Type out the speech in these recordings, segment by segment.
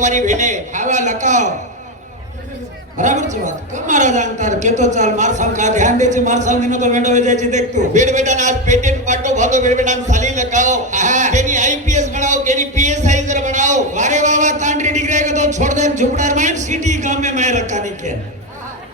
मारी भेने हवा लकाओ बराबर ची बात कब महाराज अंतर केतो चल मारसाल का ध्यान देची मारसाल दिनो तो वेंडो जायची देख तू बेड बेटा आज पेटेंट पाटो भातो बेड बेटा साली लगाओ केनी आईपीएस बनाओ केनी पीएसआई जरा बनाओ अरे बाबा तांडरी डिग्री का तो छोड़ दे झुपड़ार में सिटी गांव में मैं रखा नहीं के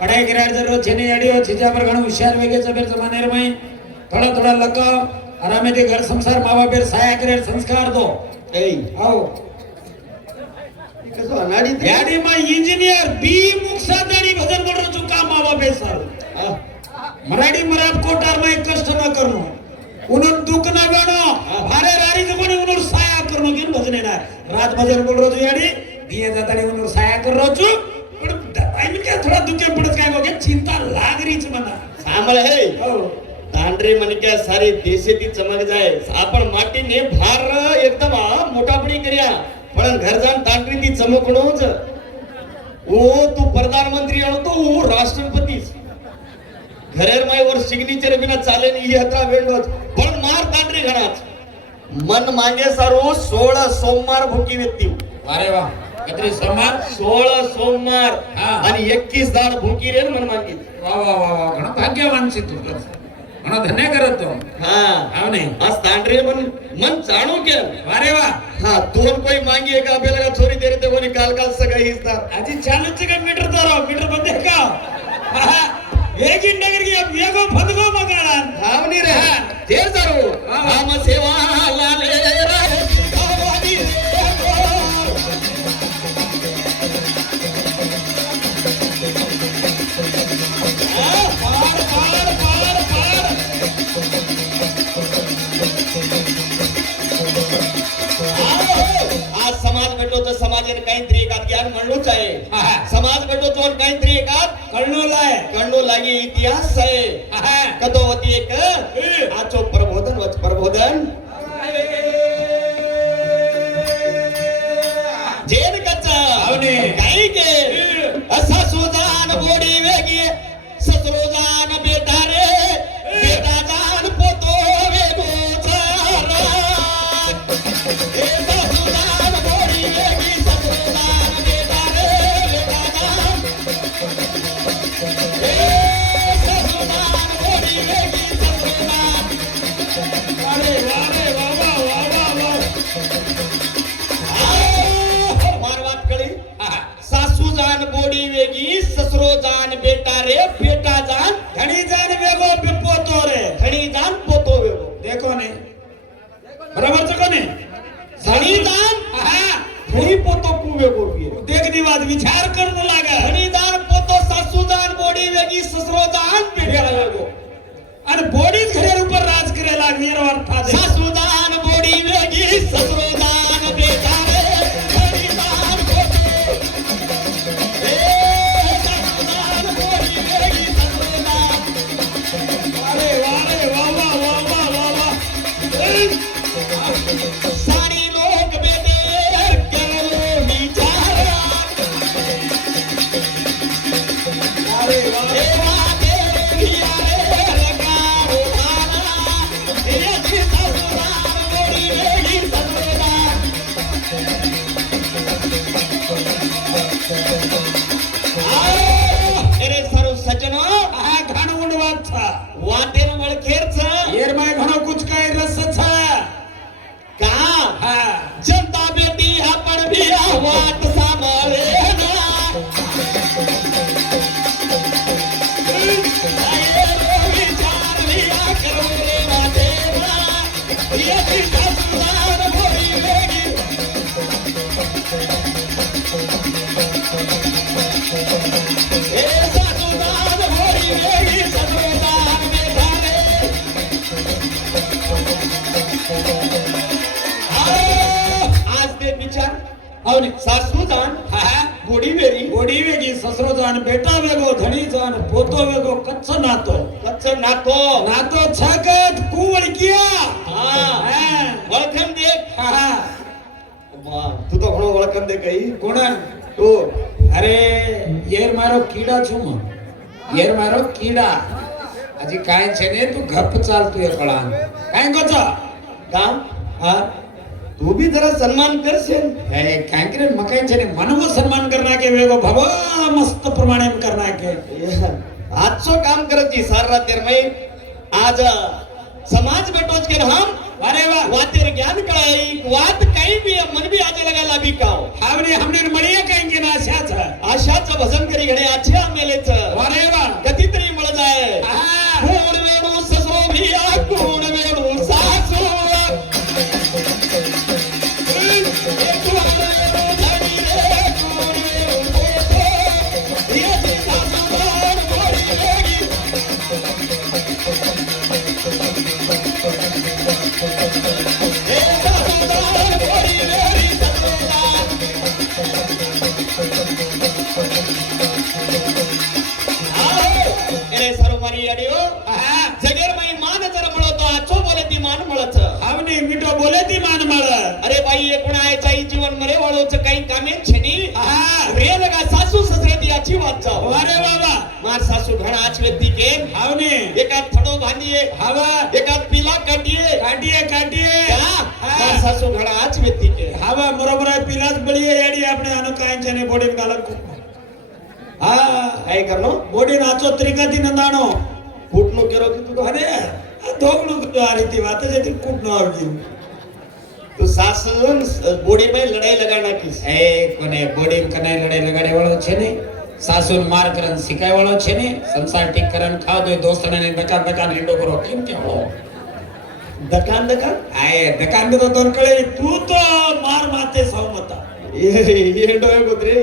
पढ़ाई करार जरूर छेने अड़ियो छिजा पर घणो होशियार वेगे सबेर जमाने में थोड़ा थोड़ा लगाओ आरामे दे घर संसार मावा बेर साया करे संस्कार दो ए आओ कसो अनाडी याडी मा इंजिनियर बी मुक्सादारी भजन बोल रहा चुका मावा बेसर मराठी मराठ कोटार में कष्ट न करनो उन्हों दुख न गणो भारे रारी जमाने उन्हों साया करनो किन भजने ना रात भजन बोल रहा याडी दिए जाताडी उन्हों साया कर रहा छु पण आई मीन क्या थोड़ा दुखे पडत काय हो चिंता लाग रही छ मना सांभळ हे तांडरे मन क्या सारी देशेती चमक जाए आपण माटी ने भार एकदम मोटापणी कर्या पण घर जान तांडरी ती चमकणोच ओ तू प्रधानमंत्री अणो तो ओ राष्ट्रपती घरेर माय वर सिग्नेचर बिना चाले नी यात्रा वेंडोच पण मार तांडरी घणाच मन मांगे सारो 16 सोमवार भुकी व्यक्ती अरे वाह कितने सोमवार 16 सोमवार आणि 21 दाड भुकी रे मन मांगी वाह वाह वाह वाह घणो भाग्यवान छी तू घणो धन्य करत तो हां आवने आज तांडरे मन जाणू के अरे वाह हां तोन कोई मांगी एक आपे लगा छोरी दे रे ते कोनी काल काल सगाई हिस्सा आजी चालूच का मीटर दरो मीटर बंदे का एक ही नगर की अब येगो फदगो मगाड़ा आवनी रे तेर जरो हम सेवा लाले रे भगवानी समाज भेटो तर समाजाने काहीतरी एकात ज्ञान म्हणलोच आहे समाज भेटो तो काहीतरी एकात कळणो लागी इतिहास आहे कतो होती एक आचो प्रबोधन वच प्रबोधन जेन कच्चा आवने काही के असा सुजान बोडी वेगी ससरोजान बेटा रे बेटा जान पोतो वेगो चारा बोडी वेगी ससरो जान बेटा रे बेटा जान घणी जान वेगो पोतो रे घणी जान पोतो वेगो देखो ने बराबर चको ने घणी जान घणी पोतो कु वेगो देखनी बात विचार करने लागा घणी जान पोतो सासू जान बोडी वेगी ससरो जान बेटा वेगो अरे बोडी घरे ऊपर राज करे लाग मेरा अर्थ था सासू जान बोडी वेगी ससरो जान बेटा रे घणी जान पोतो सारी लोग बेटे करो विचार अरे वाह भिया रे लगाओ खाना ये ससुराल बोली मेरी ससुराल अरे सरो सजनो घण उडवात था वाटेन वळखेरच येर माय घणो कुछ काय रस था का जनता बेटी आपण भी वाट सांभाळे ना आये विचार लिया करो रे वाटेला ये भी ससुराल भोई वेगी जान हा गोडी वेरी गोडी वेगी ससरो जान बेटा वेगो धणी जान पोतो वेगो कच्छ नातो कच्च नातो नातो छगत कुवळ किया हा वळखण दे हा वाह तू तो घणो वळखण दे कई कोण तो अरे येर मारो कीड़ा છું येर मारो कीड़ा હજી કાઈ છે ને તું ગપ ચાલતું એ કળાન કાઈ ગોચો काम હા तू भी जरा सम्मान कर से એ કાઈ કરે મકાઈ છે ને મનવો સન્માન કરના કે વેગો ભવો મસ્ત પ્રમાણે કરના કે आजचो काम करती सार रातेर में आज समाज बेटोच के हम અરે વાહ वातेर ज्ञान कळाई वात काही भी मन भी आजे लगाला भी काव हावने हमने મળીએ કાઈ કે ના આશા છે आशाचं भजन करी घडे आछे आमेलेच અરે वाह कधी तरी मळ जाय હા कोण वेणू ससरो भिया कोण वेणू सासू जगेर माई मान जर म्हणतो आछो बोले ती मान म्हणच हावने मीठो बोले ती मान मळ अरे बाई एकूण आयचा जीवन मरे वाळोच काही कामे छेनी हा रे लगा सासू ससरे ती आची वाच जाओ अरे बाबा मार सासू घणा आच व्यक्ती के हावने एकात थडो बांधिये हावा एकात पिला काटिये કાઢીએ मार सासू घणा आच व्यक्ती के હાવા બરોબર આ પીલાસ બળીએ યાડી આપણે આનો કાઈ છે ને બોડી ગાલક હા काय करनो બોડી નાચો ત્રિકાથી નંદાણો फुटनो केरो की तू અરે આ ધોગણું આ રીતિ વાત છે તે કૂટ ન આવજી तू सासन बोडी में लड़ाई लगाना की એ કોને બોડી કને લડાઈ લગાડે વાળો છે ને સાસુન માર કરન શીખાય વાળો છે ને સંસાર ઠીક કરન ખાવ દો દોસ્તને દકાન દકાન હેડો કરો કેમ કે હો दकान दकान આય દકાન તો તોર કળે તું તો માર માતે સૌમતા ये डोळे कुत्रे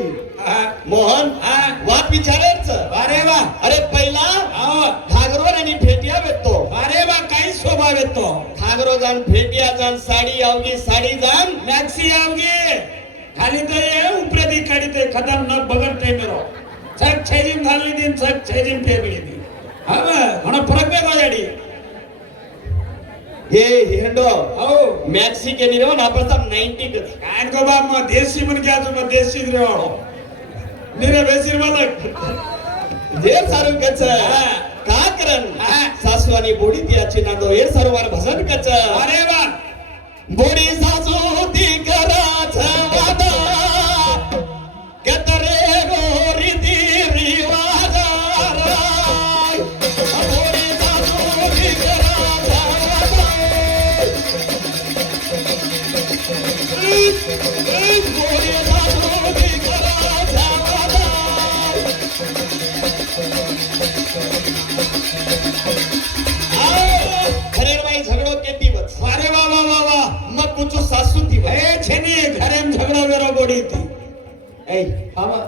હા मोहन હા वाट विचारायच અરે વાહ अरे पहिला આવો घागरो आणि फेटिया भेटतो અરે વાહ કઈ સ્વભાવ હતો घागरो जान फेटिया जान साडी आवगी साडी जान મેક્સી આવગે ખાલી તો એ ઉપરેથી કાઢી તે ખતરનાક બગડ ટેમેરો છક છેજીમ ખાલી દીન છક છેજીમ ફેબડી દી હવે ઘણો ફરક બે ગોજાડી हे हेंडो ઓ मॅक्सी के निरो ना प्रथम 90 कच કાન કો બાપ માં દેશી મન ક્યાં છો દેશી જ રહ્યો નીરે બેસી મલક जे सारू कच हा. का करन हा. सासू आणि बोडी ती आची नांदो हे सर्व वार भजन कच અરે વાહ बोडी सासू ती कराच वादा कतरे गोरी ती रिवाज राय बोडी सासू ती कराच वादा बोडी सासू ती कराच वादा खरे बाई झगडो केती बस અરે વાહ વાહ વાહ વાહ मग कुचू सासू ती बस એ છે ને ઘરે ઝઘડો વેરો બોડી હતી ऐ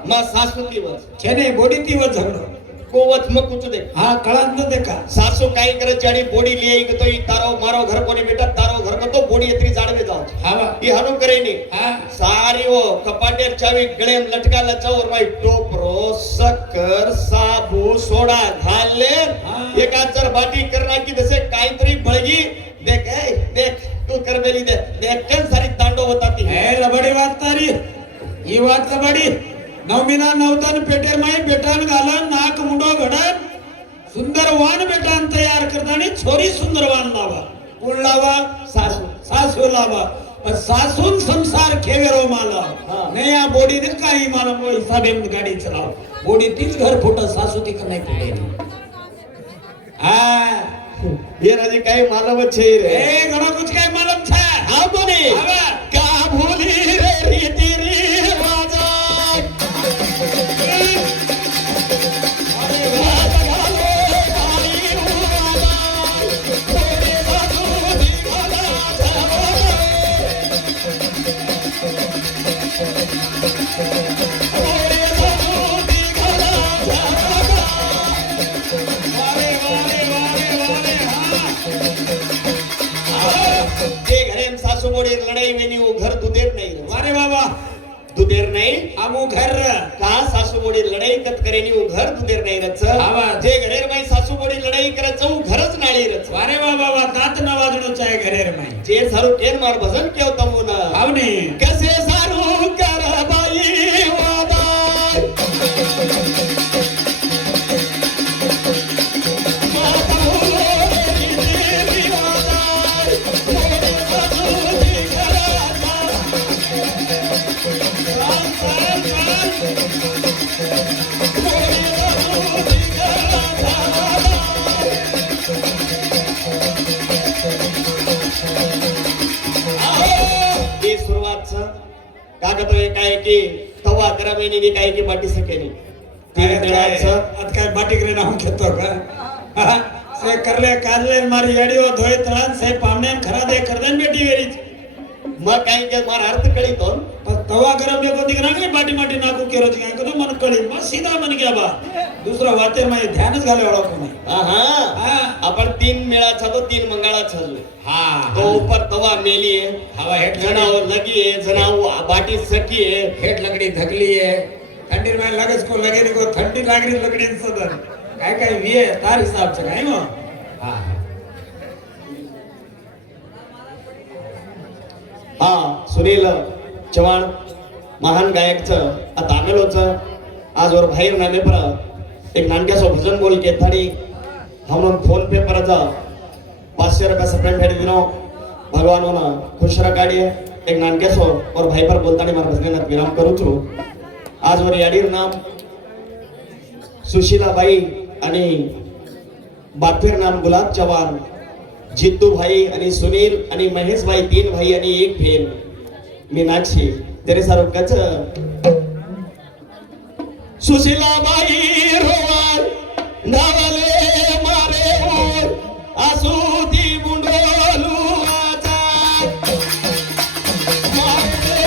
मग सासू ती बस છે ને બોડી થી ઝઘડો कोवत मग कुचू दे હા કળા ન દેખા सासू काय करे चाडी बोडी लिये की तो ई तारो मारो घर कोणी बेटा तारो घर को तो बोडी इतनी जाड़वे जाओ હાવા ये हनु करे नी હા सारी वो कपाटेर चावी गळे में लटका लचा और भाई टोपरो शक्कर साबू सोडा घाल ले हाँ. एक आचर बाटी करना की जैसे काहीतरी बळगी देख ऐ देख तू करबेली दे देख केन सारी तांडव होताती એ લબડી વાત તારી ઈ વાત લબડી નવમીના નવતન પેટેર માં બેટાન ગાલન નાક મુંડો ઘડન સુંદર વાન બેટાન તૈયાર કરતાની છોરી સુંદર વાન લાવા કોણ લાવા सासू સાસુ લાવા પણ સાસુન સંસાર ખેવેરો માલા હા. ને આ બોડી ને કાઈ મારા મો હિસાબે ગાડી ચલાવ બોડી થી જ ઘર ફોટા સાસુ થી કને પડે હા ये राजी काय मालव छे रे એ ઘણો कुछ કાઈ માલમ છે आओ कोणी હવે का भूली रे रीति रिवाज अरे वाद घालो काळी उवादा थोडी सासू दिघाला जावं थोडी सासू दिघाला जावं વારે વારે વારે વારે હા ते घरे सासू बोडी लढाई वेणी वो घर दुधेर नाही रे. વારે બાબા दुधेर नाही आमू घर का सासू बोडी लढाई कत करेनी उ घर तुदेर नाही रच आवा. जे घरेर माई सासू बोडी लढाई करत उ घरच नाळी रच वारे वा बाबा दात न वाजणो चाहे घरेर माई जे सारू केन मार भजन केव तमुन आवने कसे सारू कर बाई वादा कागद काय की तवा करामेनी काय की बाटी सकेनी आज काय बाटिकरे नाव घेतो का हा? से करले काजले मारी याडियो धोय तळान से पामने खरा दे करदेन बेटी गेरीच मग काय के मार अर्थ कळी तो तवा गरम ने को दिखना के बाटी माटी नाकू केरो काय को मन कळी मग सीधा मन गया बा दुसरा वातेर मध्ये ध्यानच घाले वाळो कोणी हा आपण 3 मेळा छातो 3 मंगळा छालो हा तो ऊपर तवा मेली है हवा हेट जनाव लगी है जनाव बाटी सकी है हेट लकड़ी धकली है ठंडी में लगस को लगे ने को ठंडी लागरी लकड़ी सदन काय काय विये तार हिसाब से काय मो हा हा सुनील चव्हाण महान गायकचं आता आमेलोचं आज और भाई नामे पर एक नानक्यासो भजन बोल के थाड़ी हम फोन पे पर जा 500 रुपया सप्रेम भेट दिनो भगवान होना खुश रखाड़िए एक नानक्यासो और भाई पर बोलता नहीं मार भजन विराम करू छु आज और याडीर नाम सुशीला बाई आणि बापीर नाम गुलाब चव्हाण जित्तू भाई आणि सुनील आणि महेश भाई 3 भाई आणि 1 बहन मीनाक्षी तेरे सारो कच सुशीला बाई रोवाल नावले मारे ओर आसुती बुंडोलू आजा मारे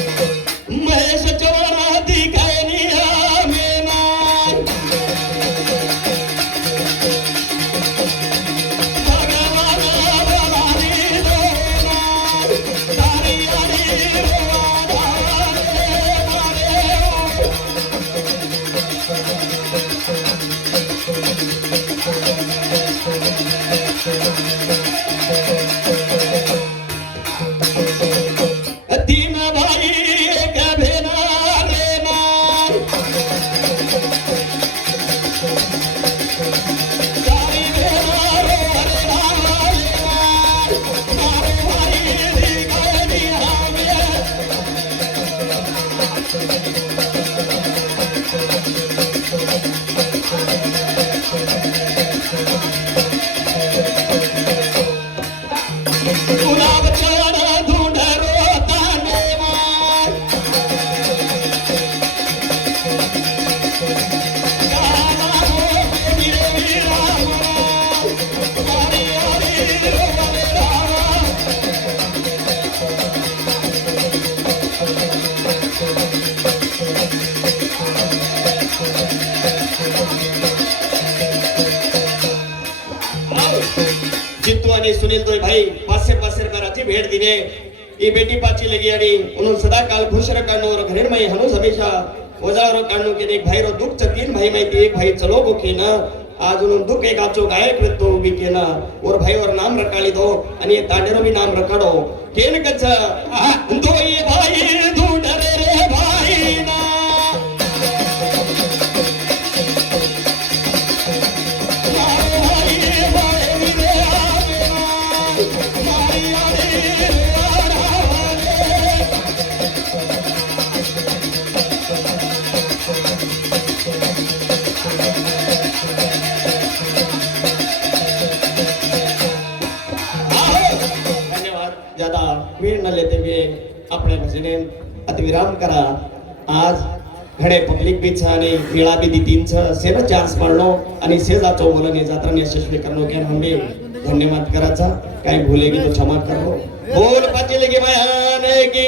महेश चव्हाण दिखायनी आमेना भगवान भवानी दोना तारी आनी रोवाना मारे तीन भाई एक भेना रे नार सारी भेना रो हरे नार मारे भाई दिखानी हमें गुलाब चढ़ ढूंढ रोता ने मार गाना हो मेरे वीरा मारी हरी रोवले रावा जित्तू आणि सुनील तो भाई 500 रुपयाची भेट दिने ही बेटी पाची लगी आणि उन्होंने सदा काल खुश रखनो और घरेर में हनुस हमेशा वजारो काढनो के एक भाई रो दुख च 3 भाई में एक भाई चलो को के ना आज उन्होंने दुख एक आचो गायक तो भी के ना और भाई और नाम रखाली दो आणि ये ताडेरो भी नाम रखाडो केन कच दो ये भाई ढूंढ रे भाई ना धन्यवाद ज्यादा भीड़ न लेते हुए આપણે ભજને અતિવિરામ કરા आज घडे पब्लिक बी छ आणि मेळा बी दितीन छ सेवा चान्स मारलो आणि सेजाचो बोलणे जात्राने यशस्वी करनो के हमने धन्यवाद कराचा काही भूलेगी तो क्षमा करो बोल पाचे लगे बयान की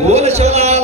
बोल शोला